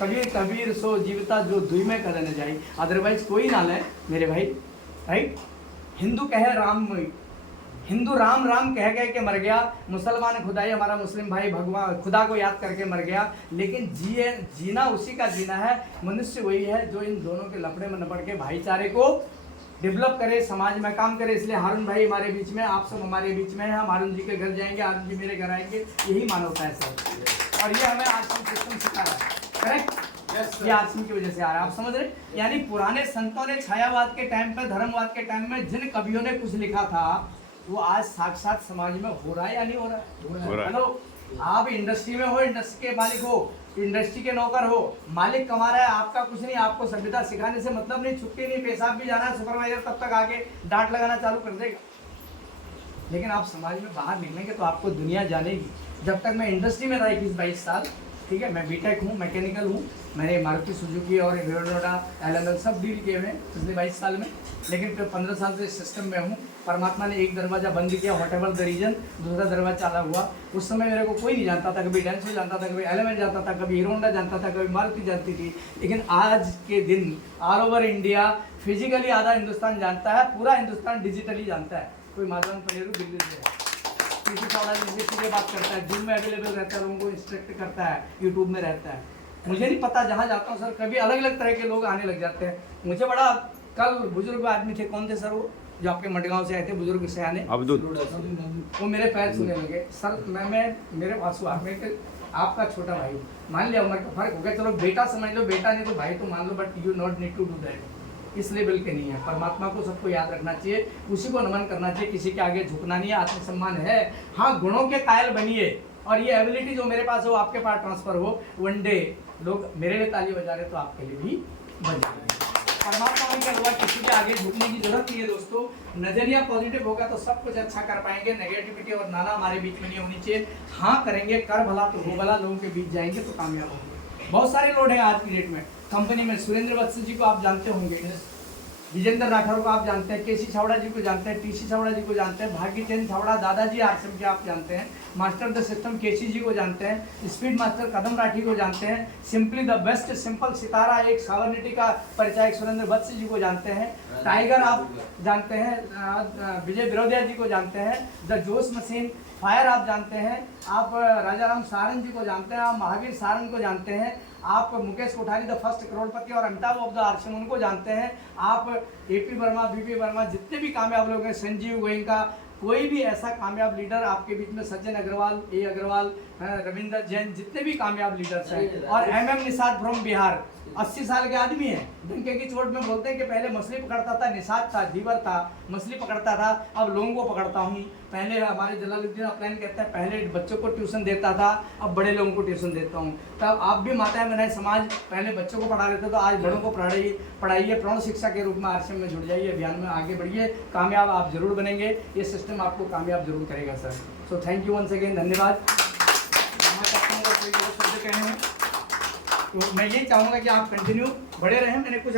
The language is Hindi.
कबीर कबीर सो जीवता जो दुई में कर न जाए, अदरवाइज कोई ना ले मेरे भाई। राइट, हिंदू कहे राम, हिंदू राम राम कह कह के मर गया, मुसलमान खुदाई हमारा मुस्लिम भाई भगवान खुदा को याद करके मर गया, लेकिन जीना उसी का जीना है। मनुष्य वही है जो इन दोनों के लफड़े में न पड़ के भाईचारे को डेवलप करे, समाज में काम करे। इसलिए हारून भाई हमारे बीच में, आप सब हमारे बीच में हैं। हम हारून जी के घर जाएंगे, हारून जी मेरे घर आएंगे, यही मानवता है सर। और ये हमें आश्रम सिस्टम सिखा रहा है, करेक्ट, ये आश्रम की वजह से आ रहा है, आप समझ रहे। यानी पुराने संतों ने छायावाद के टाइम पे, धर्मवाद के टाइम में जिन कवियों ने कुछ लिखा था वो आज साक्षात समाज में हो रहा है या नहीं हो रहा है। हेलो, आप इंडस्ट्री में हो, इंडस्ट्री के मालिक हो, इंडस्ट्री के नौकर हो, मालिक कमा रहा है, आपका कुछ नहीं, आपको सभ्यता सिखाने से मतलब नहीं, छुट्टी नहीं, पेशाब भी जाना है, सुपरवाइजर तब तक आके डांट लगाना चालू कर देगा। लेकिन आप समाज में बाहर निकलेंगे तो आपको दुनिया जानेगी। जब तक मैं इंडस्ट्री में रहा 21-22 साल, ठीक है, मैं बीटेक हूँ, मैकेनिकल हूँ, मैंने मारुति सुजुकी और हीरो होंडा एलएमएल सब डील किए हुए पिछले 22 साल में। लेकिन फिर 15 साल से सिस्टम में हूँ। परमात्मा ने एक दरवाज़ा बंद किया, व्हाट एवर द रीजन, दूसरा दरवाजा चाला हुआ। उस समय मेरे को कोई नहीं जानता था, कभी डेंसो जानता था, कभी एलएमएल जानता था, कभी हीरो होंडा जानता था, कभी मारुति जानती थी। लेकिन आज के दिन ऑल ओवर इंडिया, फिजिकली आधा हिंदुस्तान जानता है, पूरा हिंदुस्तान डिजिटली जानता है। कोई माधवन पनेरू दिल्ली से है, किसी चौड़ा से सीधे बात करता है, जूम में अवेलेबल रहता है, लोगों को इंस्ट्रक्ट करता है, यूट्यूब में रहता है। मुझे नहीं पता, जहाँ जाता हूँ सर कभी अलग अलग तरह के लोग आने लग जाते हैं। मुझे बड़ा, कल बुजुर्ग आदमी थे, कौन थे सर वो, जो आपके मडगांव से आए थे, बुजुर्ग से आने, वो मेरे पैर छूने लगे। सर मैं मेरे पास हुआ, मैं आपका छोटा भाई हूँ, मान लिया उम्र का फर्क हो गया, चलो बेटा समझ लो, बेटा नहीं तो भाई तो मान लो, but you not need to do that. इस लेवल के नहीं है। परमात्मा को सबको याद रखना चाहिए, उसी को नमन करना चाहिए, किसी के आगे झुकना नहीं है। आत्मसम्मान है, हाँ, गुणों के कायल बनिए, और ये एबिलिटी जो मेरे पास हो आपके पास ट्रांसफर हो। वन डे लोग मेरे लिए ताली बजा रहे तो आपके लिए भी बजाएंगे। परमात्मा के अलावा किसी के आगे झुकने की जरूरत नहीं है दोस्तों। नजरिया पॉजिटिव होगा तो सब कुछ अच्छा कर पाएंगे। नेगेटिविटी और नाना हमारे बीच में नहीं होनी चाहिए। हाँ करेंगे, कर भला तो हो भला, लोगों के बीच जाएंगे तो कामयाब होंगे। बहुत सारे लोग हैं आज की डेट में कंपनी में। सुरेंद्र वत्स जी को आप जानते होंगे, विजेंद्र राठौर को आप जानते हैं, केसी छावड़ा जी को जानते हैं, टीसी छावड़ा जी को जानते हैं, भाग्य चंद छावड़ा दादाजी आश्रम के आप जानते हैं, मास्टर द सिस्टम केसी जी को जानते हैं, स्पीड मास्टर कदम राठी को जानते हैं, सिंपली द बेस्ट सिंपल सितारा एक साबरमती का परिचायक सुरेंद्र वत्स जी को जानते हैं, टाइगर आप जानते हैं, विजय बिरोदिया जी को जानते हैं, द जोश मशीन फायर आप जानते हैं, आप राजाराम सारंग जी को जानते हैं, आप महावीर सारंग को जानते हैं, आप मुकेश कोठारी द फर्स्ट करोड़पति और अमिताभ ऑफ द आश्रम उनको जानते हैं, आप एपी वर्मा, बीपी वर्मा, जितने भी कामयाब लोग हैं, संजीव गोयनका, कोई भी ऐसा कामयाब लीडर आपके बीच में, सज्जन अग्रवाल, ए अग्रवाल, रविंदर जैन, जितने भी कामयाब लीडर्स हैं, और एमएम निषाद फ्रॉम बिहार, 80 साल के आदमी हैं। डंके की चोट में बोलते हैं कि पहले मछली पकड़ता था, निषाद था, धीवर था, मछली पकड़ता था, अब लोगों को पकड़ता हूँ। पहले हमारे जलालुद्दीन अपलाइन कहते हैं पहले बच्चों को ट्यूशन देता था, अब बड़े लोगों को ट्यूशन देता हूँ। तब आप भी माताएं बनाए समाज, पहले बच्चों को पढ़ा रहे थे तो आज बड़ों को पढ़ाइए। प्रौढ़ शिक्षा के रूप में आश्रम में जुड़ जाइए, अभियान में आगे बढ़िए, कामयाब आप जरूर बनेंगे। ये सिस्टम आपको कामयाब जरूर करेगा sir. So thank you once again, धन्यवाद। तो मैं यही चाहूँगा कि आप कंटिन्यू बढ़े रहें। मैंने कुछ